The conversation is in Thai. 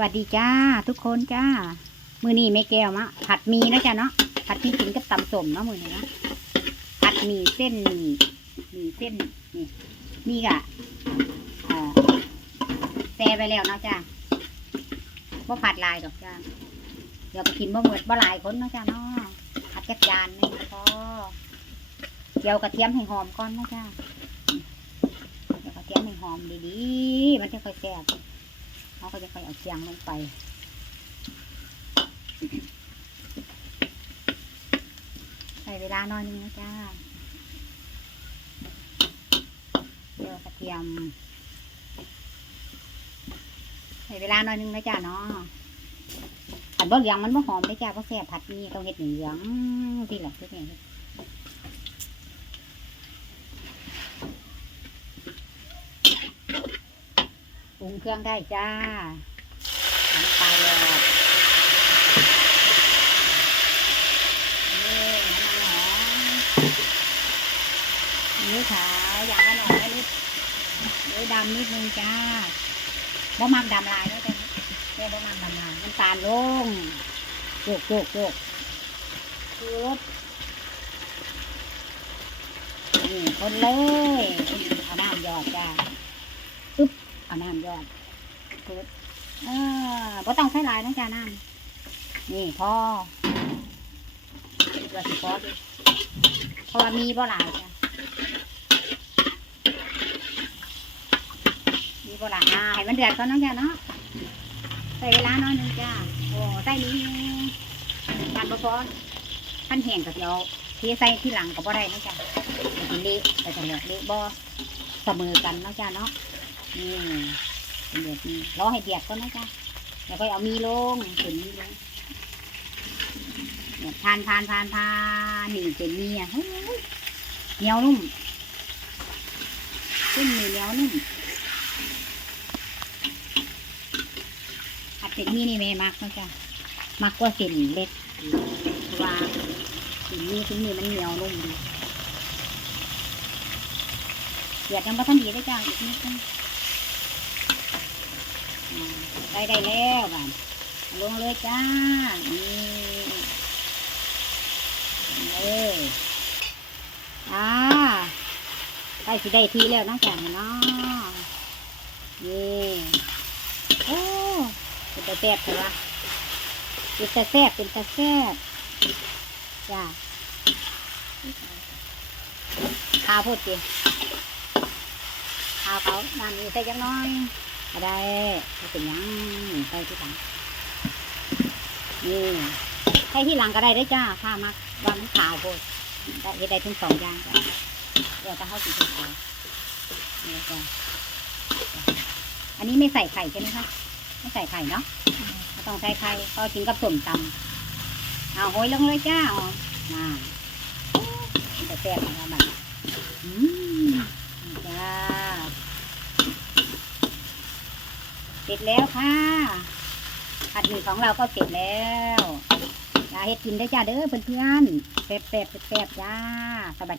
สวัสดีจ้าทุกคนจ้า มือนี้ไม่แก้วมะผัดหมีนะจ้าเนาะผัดมีกินกับตำส้มเนาะมือนี้เนาะผัดหมีเส้นหมีมีเส้นนี่นี่กะเอ่อแซ่ไปแล้วเนาะจ้าบ่ผัดลายดอกจ้าเดี๋ยวไปกินบ่เหมือดบ่หลายคนเนาะจ้าเนาะผัดจักจานนี่พอเจียวกระเทียมให้หอมก่อนเนาะจ้าเจียวกระเทียมให้หอมดีๆมันจะค่อยแซ่บ เขาก็จะค่อยเอาเชียงลงไป ใส่เวลาหน้อยนึงนะจ้าเดี๋ยวกระเทียม ใส่เวลาหน้อยนึงนะจ้าเนาะผัดบ่เหลืองมันบ่หอมได้จ้าเพราะแซ่บผัดนี่ต้องเห็ดเหลืองๆที่แหละที่นี่ ปรุงเครื่องได้จ้าน้ำปลาหยอดนี่น้ำมันหอมนี่ขาวอย่างละหน่อยนิดนี่ดำนิดนึงจ้าบ่มักดำลายแล้วแต่แค่บ่มักดำลายน้ำตาลลงโจกโจกโจกปึ๊บนี่คนเลยเอาน้ำหยอดจ้า เอา น้ำยอดพุดเออบ่ต้องใช้ลายนะจ้าน้ำนี่พอตัวสิพอดเพราะว่ามีบ่หลายจ้ะมีบ่หลายอ่าให้มันเดือดก่อนเนาะจ้าเนาะใส่เวลาน้อยหนึงจ้าโอ้ใส่นี้การบ่พอท่านแห้งกับเดียวที่ใส่ที่หลังก็บ่ได้เนะจ้าสิเละแต่จะเหลือเละบ่เสมอกันเนาะจ้าเนาะ นี่เป็นแบบนี้รอให้เดือดก่อนนะจ๊ะแล้วก็เอามีลงเป็นมีลงเนี่ยทานทานทานทานนี่เป็นมีอะเฮ้ยเหนียวนุ่มเส้นหมีเหนียวนุ่มผัดเส้นมีนี่แม่มักนะจ๊ะมักกว่าเส้นเล็กว่าเส้นมีเส้นมีมันเหนียวนุ่มดีเดือดยังไม่ทันดีได้จ้าอีกนิดนึง อ่ได้ได้แล้วบ้านลงเลยจ้า นี่เลยอ่าได้สิได้ทีแล้วน้องแก่เนาะนี่โอ้เป็นตาแซ่บใช่ปะเป็นตาแซ่บเป็นตาแซ่บจ้าข้าวพูดสิข้าวเขาน้ำนี้ใส่จังน้อย ก็ได้เป็นยังใส่ที่หลังนี่ใส่ที่หลังก็ได้ได้อจ้าข้ามักว่ามันขาวโพดได้ได้ทั้งสองอย่างจ้ะเดี๋ยวจะเข้าสีขาวนี่จ้ะอันนี้ไม่ใส่ไข่ใช่ไหมคะไม่ใส่ไข่เนาะไม่ต้องใส่ไข่ก็กินกับส้มตำเอาโหยลงเลยจ้าอ๋อน่าจะแซ่บนะคะมันอืมนี่จ้า เสร็จแล้วค่ะผัดหมี่ของเราก็เสร็จแล้วอยาเฮ็ดกินได้จ้าเด้อเพื่อนๆแปบๆแปบๆจ้าสวัสดี